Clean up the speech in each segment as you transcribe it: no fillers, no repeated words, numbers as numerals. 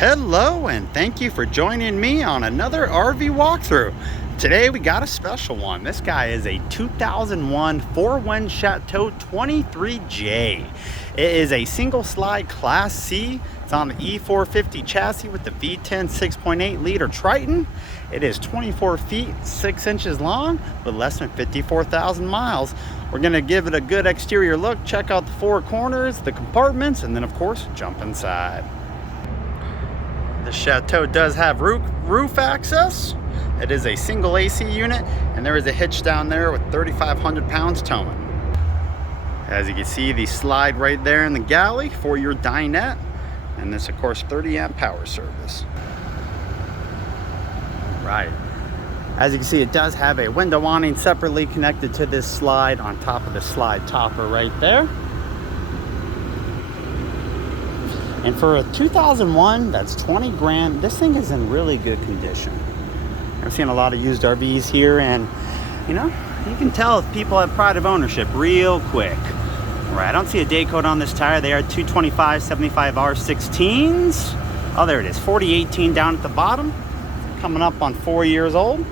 Hello and thank you for joining me on another RV walkthrough. Today we got a special one. This guy is a 2001 4-wind Chateau 23J. It is a single slide Class C. It's on the E450 chassis with the V10 6.8 liter Triton. It is 24 feet 6 inches long with less than 54,000 miles. We're gonna give it a good exterior look, check out the four corners, the compartments, and then of course jump inside. The Chateau does have roof access. It is a single AC unit, and there is a hitch down there with 3,500 pounds towing. As you can see, the slide right there in the galley for your dinette, and this of course 30 amp power service. Right. As you can see, it does have a window awning separately connected to this slide on top of the slide topper right there. And for a 2001, that's 20 grand. This thing is in really good condition. I've seen a lot of used RVs here, and you know, you can tell if people have pride of ownership real quick. Right, I don't see a day code on this tire. They are 225 75 R16s. Oh, there it is, 4018 down at the bottom. Coming up on 4 years old.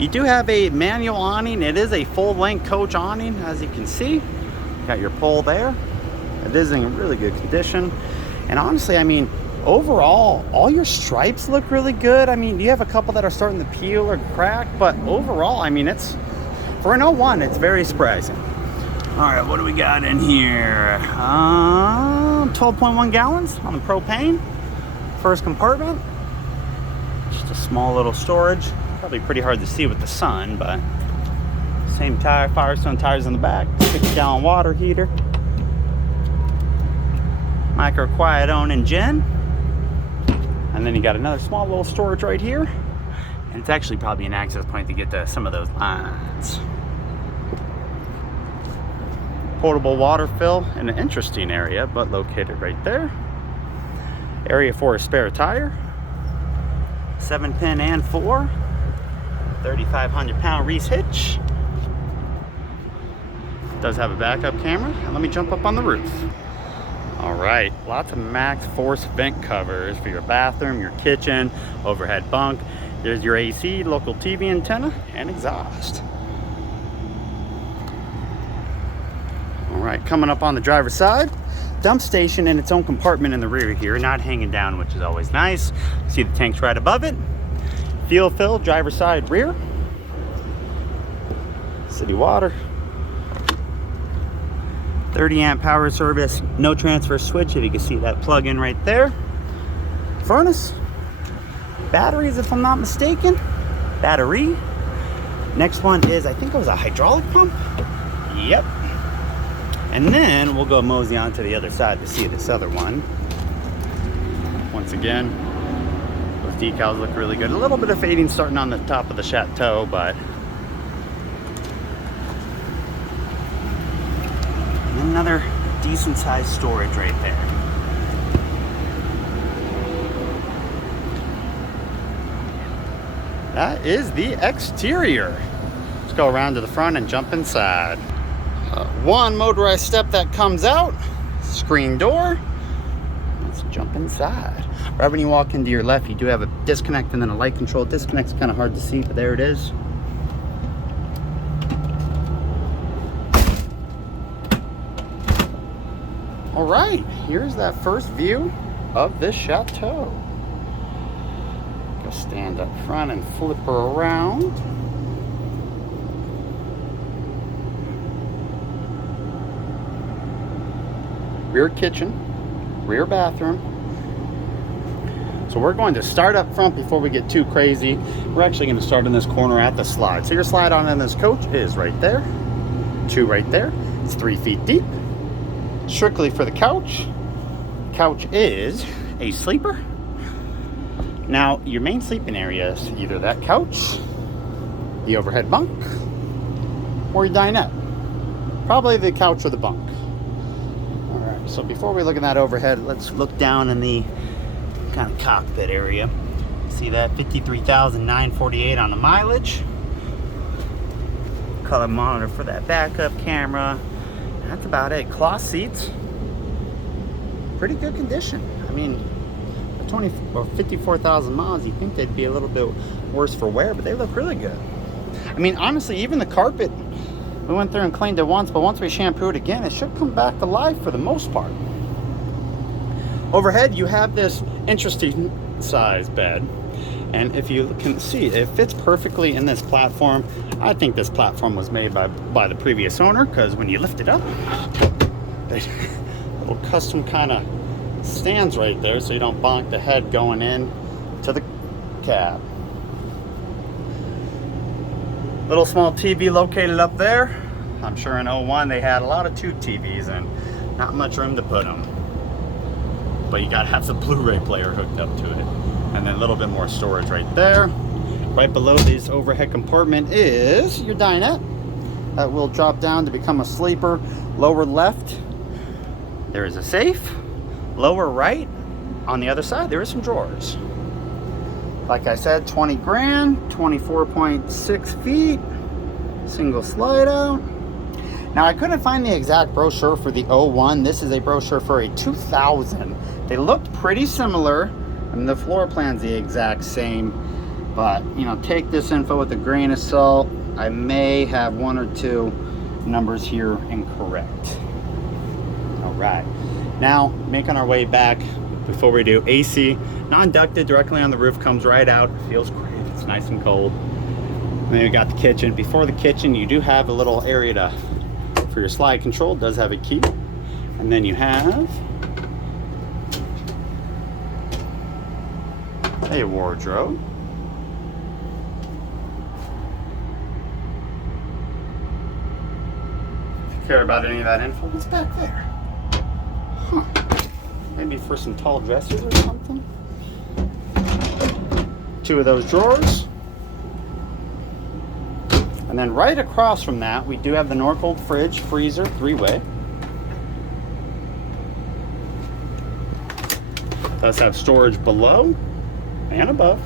You do have a manual awning. It is a full-length coach awning, as you can see. Got your pole there. It is in really good condition. And honestly, I mean, overall, all your stripes look really good. I mean, you have a couple that are starting to peel or crack, but overall, I mean, it's, for an 01, it's very surprising. All right, what do we got in here? 12.1 gallons on the propane. First compartment. Just a small little storage. Probably pretty hard to see with the sun, but same tire, Firestone tires in the back. 6-gallon water heater. Micro quiet Awning gen. And then you got another small little storage right here. And it's actually probably an access point to get to some of those lines. Portable water fill in an interesting area, but located right there. Area for a spare tire. 7-pin and 4. 3,500 pound Reese hitch. Does have a backup camera. And let me jump up on the roof. All right, lots of max force vent covers for your bathroom, your kitchen, overhead bunk. There's your AC, local TV antenna, and exhaust. All right, coming up on the driver's side, dump station in its own compartment in the rear here, not hanging down, which is always nice. See the tanks right above it. Fuel fill, driver's side rear. City water. 30 amp power service, no transfer switch, if you can see that plug in right there. Furnace, batteries if I'm not mistaken, battery. Next one is, I think it was a hydraulic pump. Yep. And then we'll go mosey on to the other side to see this other one. Once again, those decals look really good. A little bit of fading starting on the top of the Chateau, but another decent sized storage right there. That is the exterior. Let's go around to the front and jump inside. One motorized step that comes out, screen door. Let's jump inside. Right when you walk into your left, you do have a disconnect and then a light control. Disconnect's kind of hard to see, but there it is. All right, here's that first view of this Chateau. Go stand up front and flip her around. Rear kitchen, rear bathroom. So we're going to start up front before we get too crazy. We're actually going to start in this corner at the slide. So your slide on in this coach is right there, 2 right there. It's 3 feet deep. Strictly for the couch. Couch is a sleeper. Now your main sleeping area is either that couch, the overhead bunk, or your dinette. Probably the couch or the bunk. All right, so before we look at that overhead, let's look down in the kind of cockpit area. See that 53,948 on the mileage. Color monitor for that backup camera. That's about it. Cloth seats, pretty good condition. I mean, 20 or 54,000 miles, you think they'd be a little bit worse for wear, but they look really good. I mean, honestly, even the carpet, we went through and cleaned it once, but once we shampoo it again, it should come back to life for the most part. Overhead, you have this interesting size bed, and if you can see, it fits perfectly in this platform. I think this platform was made by the previous owner, because when you lift it up, they little custom kind of stands right there so you don't bonk the head going in to the cab. Little small TV located up there. I'm sure in 01 they had a lot of tube TVs and not much room to put them. But you gotta have the Blu-ray player hooked up to it. And then a little bit more storage right there. Right below this overhead compartment is your dinette. That will drop down to become a sleeper. Lower left, there is a safe. Lower right, on the other side, there is some drawers. Like I said, 20 grand, 24.6 feet, single slide out. Now I couldn't find the exact brochure for the 01. This is a brochure for a 2000. They looked pretty similar, and the floor plan's the exact same. But, you know, take this info with a grain of salt. I may have one or two numbers here incorrect. All right. Now, making our way back, before we do, AC, non-ducted, directly on the roof, comes right out. Feels great, it's nice and cold. And then we got the kitchen. Before the kitchen, you do have a little area for your slide control. It does have a key. And then you have a wardrobe. If you care about any of that info, it's back there. Huh. Maybe for some tall dressers or something. Two of those drawers. And then right across from that, we do have the Norcold fridge, freezer, three-way. Does have storage below and above.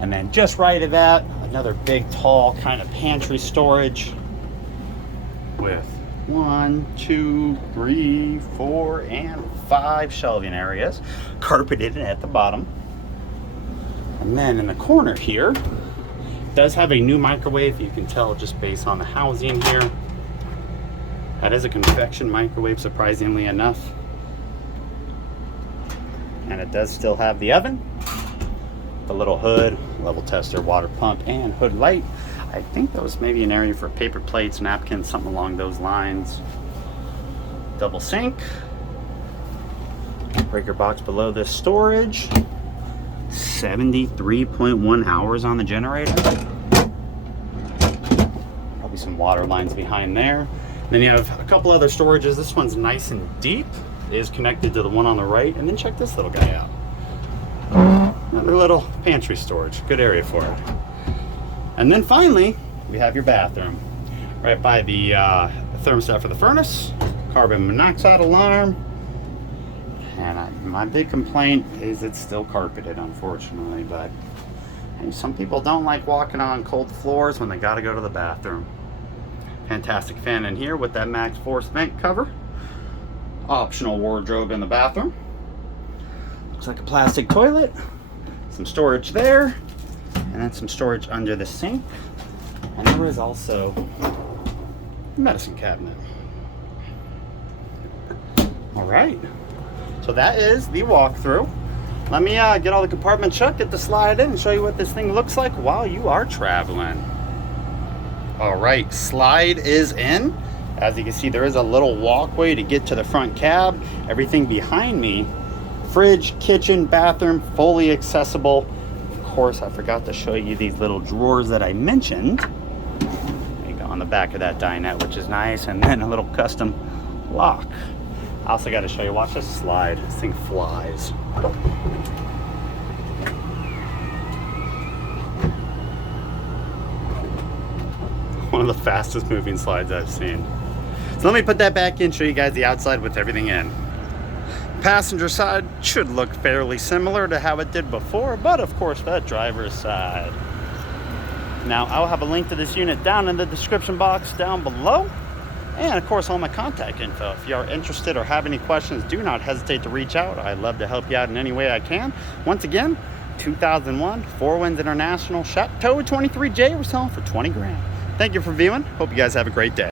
And then just right of that, another big, tall kind of pantry storage with 1, 2, 3, 4, and 5 shelving areas, carpeted at the bottom. And then in the corner here, it does have a new microwave. You can tell just based on the housing here. That is a convection microwave, surprisingly enough. And it does still have the oven, the little hood, level tester, water pump, and hood light. I think that was maybe an area for paper plates, napkins, something along those lines. Double sink. Breaker box below this storage. 73.1 hours on the generator. Probably some water lines behind there. Then you have a couple other storages. This one's nice and deep. It is connected to the one on the right. And then check this little guy out. Another little pantry storage. Good area for it. And then finally, we have your bathroom. Right by the thermostat for the furnace. Carbon monoxide alarm. And my big complaint is it's still carpeted, unfortunately. But hey, some people don't like walking on cold floors when they got to go to the bathroom. Fantastic fan in here with that max force vent cover. Optional wardrobe in the bathroom. Looks like a plastic toilet. Some storage there. And then some storage under the sink. And there is also a medicine cabinet. All right. So that is the walkthrough. Let me get all the compartments shut, get the slide in, and show you what this thing looks like while you are traveling. All right, slide is in. As you can see, there is a little walkway to get to the front cab. Everything behind me, fridge, kitchen, bathroom, fully accessible. Of course, I forgot to show you these little drawers that I mentioned. There you go, on the back of that dinette, which is nice, and then a little custom lock. I also got to show you, watch this slide. This thing flies. One of the fastest moving slides I've seen. So let me put that back in, show you guys the outside with everything in. Passenger side should look fairly similar to how it did before, but of course that driver's side. Now, I'll have a link to this unit down in the description box down below. And of course, all my contact info. If you are interested or have any questions, do not hesitate to reach out. I'd love to help you out in any way I can. Once again, 2001 Four Winds International Chateau 23J, we're selling for 20 grand. Thank you for viewing. Hope you guys have a great day.